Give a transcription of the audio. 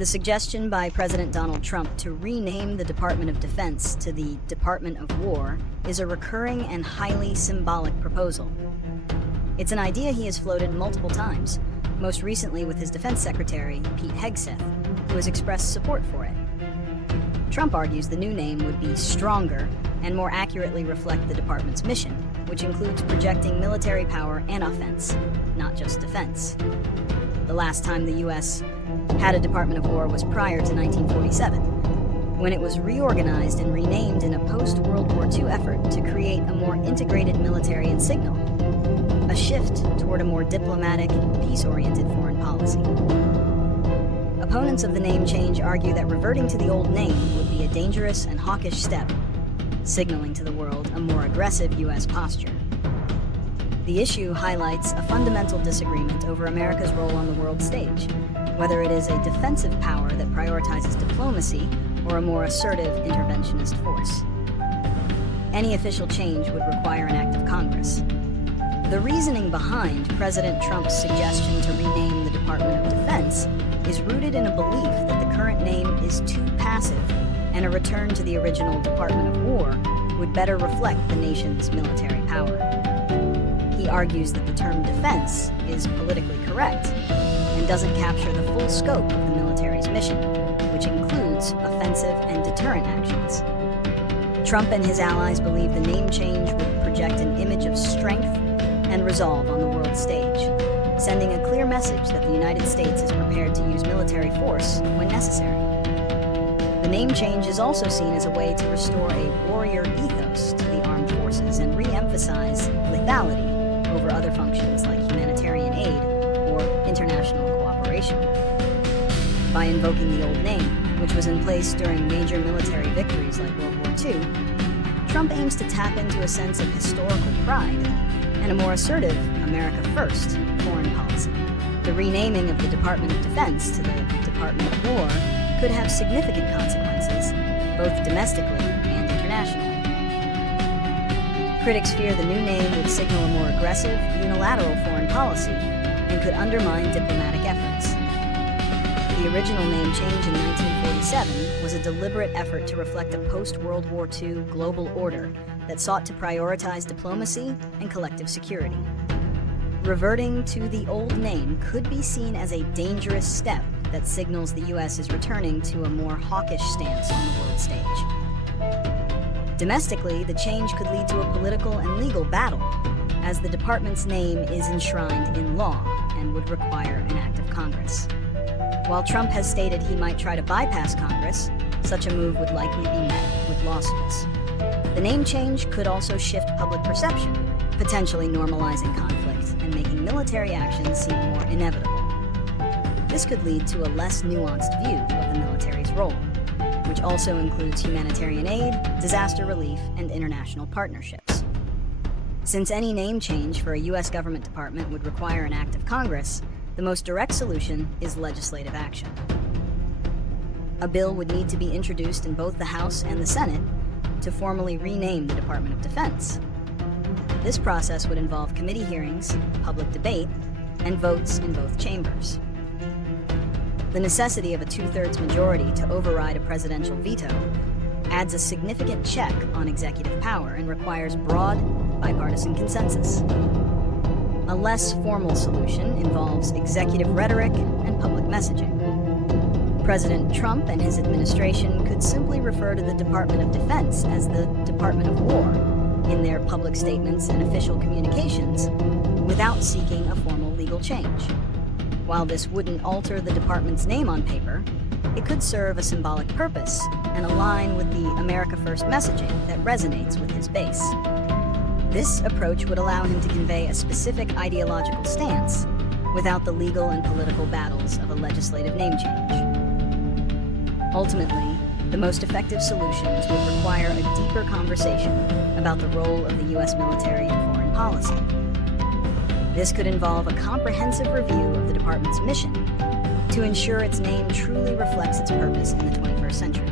The suggestion by President Donald Trump to rename the Department of Defense to the Department of War is a recurring and highly symbolic proposal. It's an idea he has floated multiple times, most recently with his Defense Secretary Pete Hegseth, who has expressed support for it. Trump argues the new name would be stronger and more accurately reflect the department's mission, which includes projecting military power and offense, not just defense. The last time the U.S. had a Department of War was prior to 1947, when it was reorganized and renamed in a post-World War II effort to create a more integrated military and signal, a shift toward a more diplomatic, peace-oriented foreign policy. Opponents of the name change argue that reverting to the old name would be a dangerous and hawkish step, signaling to the world a more aggressive U.S. posture. The issue highlights a fundamental disagreement over America's role on the world stage, whether it is a defensive power that prioritizes diplomacy or a more assertive interventionist force. Any official change would require an act of Congress. The reasoning behind President Trump's suggestion to rename the Department of Defense is rooted in a belief that the current name is too passive, and a return to the original Department of War would better reflect the nation's military power. He argues that the term defense is politically correct and doesn't capture the full scope of the military's mission, which includes offensive and deterrent actions. Trump and his allies believe the name change would project an image of strength and resolve on the world stage, sending a clear message that the United States is prepared to use military force when necessary. The name change is also seen as a way to restore a warrior ethos to the armed forces and re-emphasize lethality over other functions like humanitarian aid or international cooperation. By invoking the old name, which was in place during major military victories like World War II, Trump aims to tap into a sense of historical pride and a more assertive America First foreign policy. The renaming of the Department of Defense to the Department of War could have significant consequences, both domestically and internationally. Critics fear the new name would signal a more aggressive, unilateral foreign policy and could undermine diplomatic efforts. The original name change in 1947 was a deliberate effort to reflect a post-World War II global order that sought to prioritize diplomacy and collective security. Reverting to the old name could be seen as a dangerous step that signals the U.S. is returning to a more hawkish stance on the world stage. Domestically, the change could lead to a political and legal battle, as the department's name is enshrined in law and would require an act of Congress. While Trump has stated he might try to bypass Congress, such a move would likely be met with lawsuits. The name change could also shift public perception, potentially normalizing conflict and making military actions seem more inevitable. This could lead to a less nuanced view of the military's role, which also includes humanitarian aid, disaster relief, and international partnerships. Since any name change for a U.S. government department would require an act of Congress, the most direct solution is legislative action. A bill would need to be introduced in both the House and the Senate to formally rename the Department of Defense. This process would involve committee hearings, public debate, and votes in both chambers. The necessity of a two-thirds majority to override a presidential veto adds a significant check on executive power and requires broad, bipartisan consensus. A less formal solution involves executive rhetoric and public messaging. President Trump and his administration could simply refer to the Department of Defense as the Department of War in their public statements and official communications without seeking a formal legal change. While this wouldn't alter the department's name on paper, it could serve a symbolic purpose and align with the America First messaging that resonates with his base. This approach would allow him to convey a specific ideological stance without the legal and political battles of a legislative name change. Ultimately, the most effective solutions would require a deeper conversation about the role of the U.S. military in foreign policy. This could involve a comprehensive review of the department's mission to ensure its name truly reflects its purpose in the 21st century.